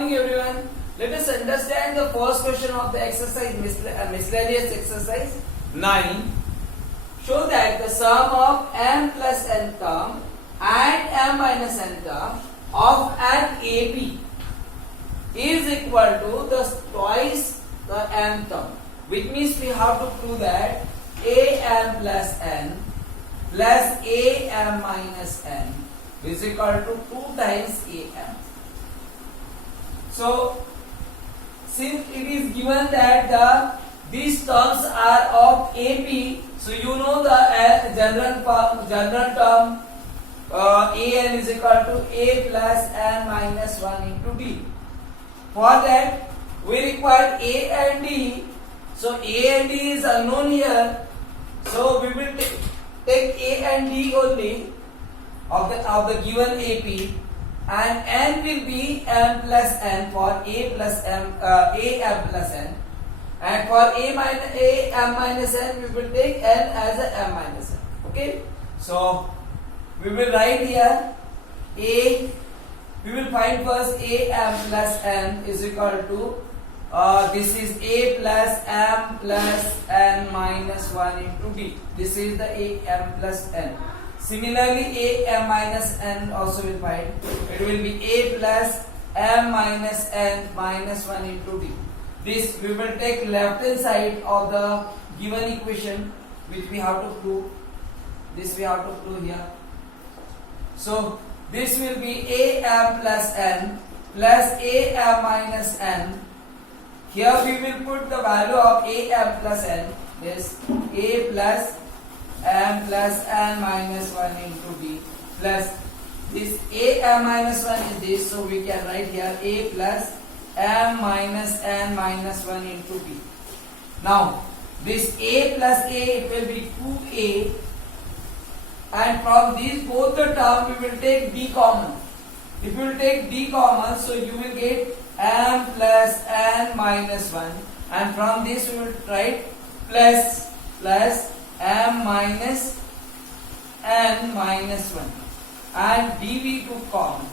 morning everyone. Let us understand the first question of the exercise miscellaneous exercise 9. Show that the sum of m plus n term and m minus n term of an AP is equal to the twice the m term, which means we have to prove that am plus n plus am minus n is equal to 2 times am. So since it is given that these terms are of AP, so you know the general term an is equal to a plus n minus 1 into d. For that we require a and d. So a and d is unknown here. So we will take a and d only of the given AP, and n will be m plus n for a plus m am plus n, and for am minus n we will take n as a m minus n. Okay, so we will write here a. We will find first am plus n is equal to this is a plus m plus n minus 1 into d. This is the am plus n. Similarly, am minus n also will find. It will be a plus m minus n minus 1 into d. This we will take left hand side of the given equation, which we have to prove. This we have to prove here. So this will be am plus n plus am minus n. Here we will put the value of am plus n. This a plus m plus n minus 1 into d plus this am minus 1 is this, so we can write here a plus m minus n minus 1 into d. Now this a plus a, it will be 2a, and from these both the term we will take d common. If you will take d common, so you will get m plus n minus 1, and from this we will write plus m minus n minus 1, and dv took common.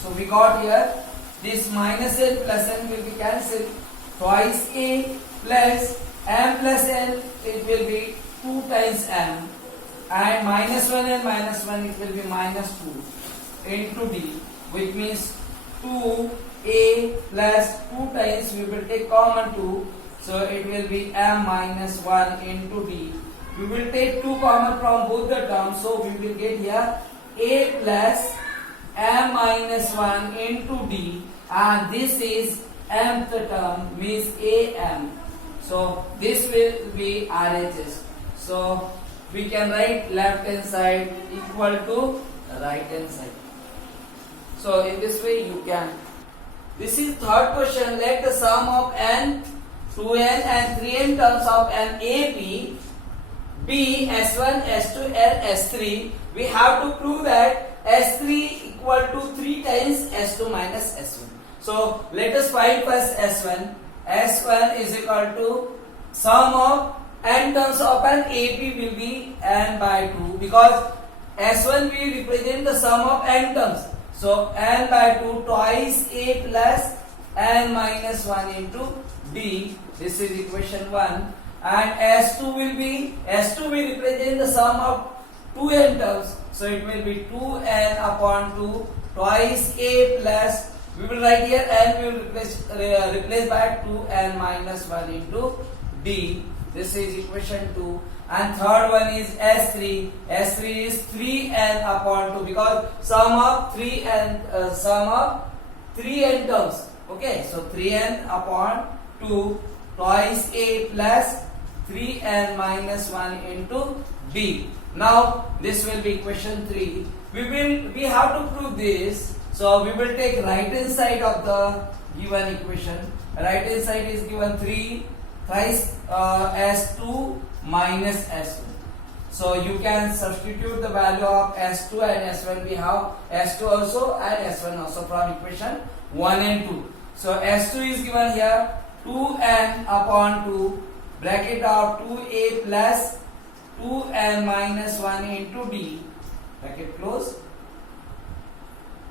So we got here this minus n plus n will be cancelled. Twice a plus m plus n, it will be 2 times m, and minus 1 and minus 1 it will be minus 2 into d, which means 2a plus 2 times we will take common 2, so it will be m minus 1 into d. We will take 2 common from both the terms, so we will get here a plus m minus 1 into d, and this is mth term, means am. So this will be RHS. So we can write left hand side equal to right hand side. So in this way you can. This is third question. Let the sum of n, 2n and 3n terms of an AP be S1, S2 and S3. We have to prove that S3 equal to 3 times S2 minus S1. So let us find first S1. S1 is equal to sum of n terms of an AP will be n by 2, because S1 will represent the sum of n terms. So n by 2 twice a plus n minus 1 into d. This is equation 1. And S2 will represent the sum of 2n terms. So it will be 2n upon 2 twice a plus, we will write here n will replace by 2n minus 1 into d. This is equation 2. And third one is S3. S3 is 3n upon 2, because sum of 3n terms. Okay, so 3n upon 2 twice a plus 3n minus 1 into d. Now this will be equation 3. We have to prove this. So we will take right hand side of the given equation. Right hand side is given 3 thrice S2 minus S1. So you can substitute the value of S2 and S1. We have S2 also and S1 also from equation 1 and 2. So S2 is given here 2n upon 2 bracket of 2a plus 2n minus 1 into d bracket close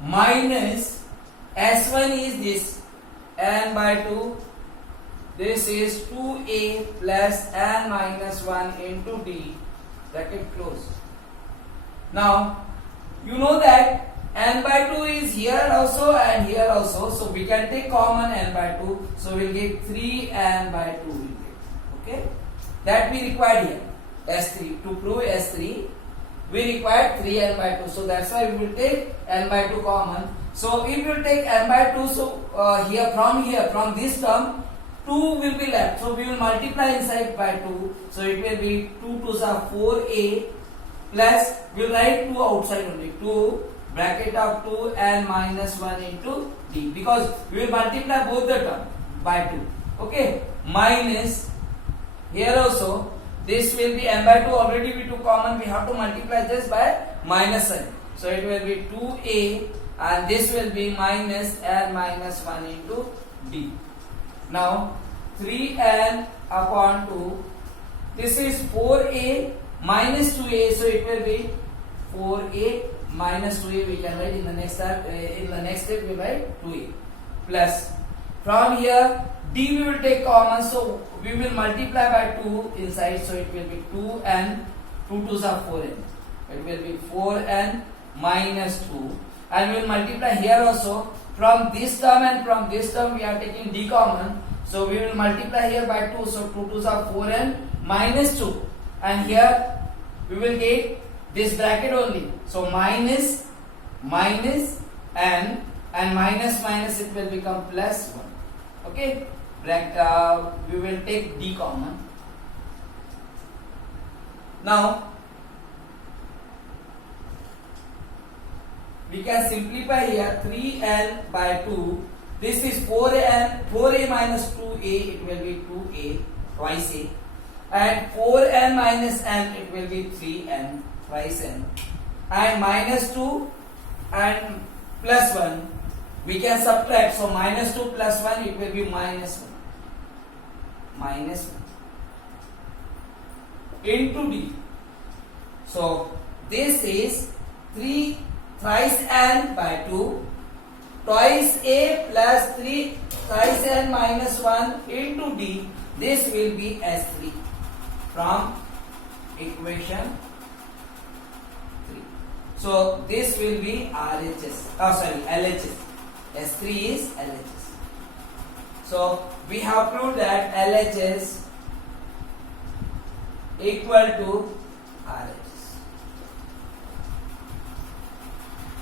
minus S1 is this n by 2. This is 2a plus n minus 1 into d, bracket close. Now you know that n by 2 is here also and here also, so we can take common n by 2, so we'll get 3n by 2 will get. Okay, that we required here. S3, to prove S3 we required 3n by 2, so that's why we will take n by 2 common. So if you take n by 2, so from this term 2 will be left, so we will multiply inside by 2, so it will be 2 2s are 4a plus we will write 2 outside only, 2 bracket of 2 and minus 1 into d, because we will multiply both the term by 2. Okay, minus here also this will be n by 2, already we took common, we have to multiply just by minus sign, so it will be 2a and this will be minus n minus 1 into d. Now 3n upon 2, this is 4a minus 2a, so it will be 4a minus 2a, we can write in the next step, we write 2a plus, from here d we will take common, so we will multiply by 2 inside, so it will be 2n, 2 2s are 4n, it will be 4n minus 2, and we will multiply here also, from this term and from this term we are taking d common, so we will multiply here by 2, so 2 2s are 4n minus 2, and here we will get this bracket only, so minus n and minus minus it will become plus 1. Okay, we will take d common. Now we can simplify here, 3n by 2, this is 4a minus 2a, it will be 2a twice a, and 4n minus n, it will be 3n twice n, and minus 2 and plus 1 we can subtract, so minus 2 plus 1 it will be minus 1 into d. So this is 3 thrice n by 2 twice a plus 3 thrice n minus 1 into d. This will be S3 from equation 3. So this will be LHS. S3 is LHS. So we have proved that LHS equal to RH.